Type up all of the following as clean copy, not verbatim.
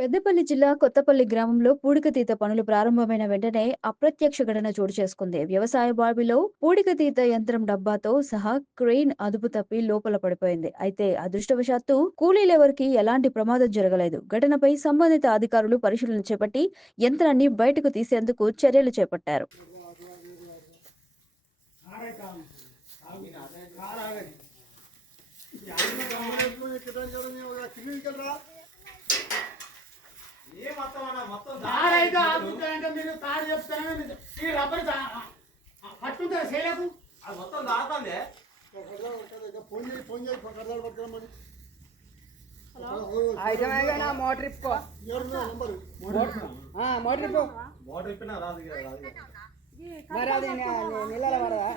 పెద్దపల్లి జిల్లా కొత్తపల్లి గ్రామంలో పూడికతీత పనులు ప్రారంభమైన వెంటనే అప్రత్యక్ష ఘటన చోటు చేసుకుంది. వ్యవసాయ బావిలో పూడికతీత యంత్రం డబ్బాతో సహా క్రెయిన్ అదుపు తప్పి లోపల పడిపోయింది. అయితే అదృష్టవశాత్తు కూలీలెవరికి ఎలాంటి ప్రమాదం జరగలేదు. ఘటనపై సంబంధిత అధికారులు పరిశీలన చేపట్టి యంత్రాన్ని బయటకు తీసేందుకు చర్యలు చేపట్టారు. తారైతే ఆపుతాయంటే మీరు తాడు చెప్తారని మీరు ఈ రబ్బర్ పట్టుంటారు చేయలేకు అది మొత్తం దాగుతుంది. మోటార్ ఇప్పుకో మోటార్ ఇప్పు మోటార్ ఇప్పినా రాదు మరి అది నీళ్ళ పడదా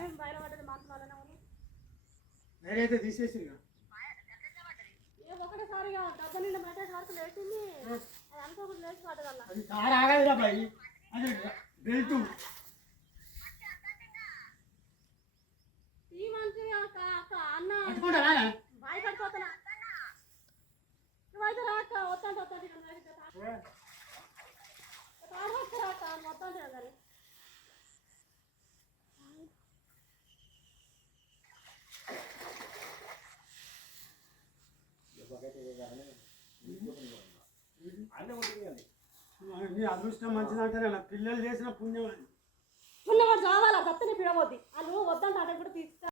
నేనైతే తీసేసి అది తాడు ఆగదు అబ్బాయి అది బెల్ట్ పట్టుకుంటారా నీ అదృష్టం మంచిదంటే పిల్లలు చేసిన పుణ్యం పుణ్యవాడు కావాలా దత్తని పిడవద్ది వాళ్ళు వద్దంటే అక్కడ కూడా తీసుకు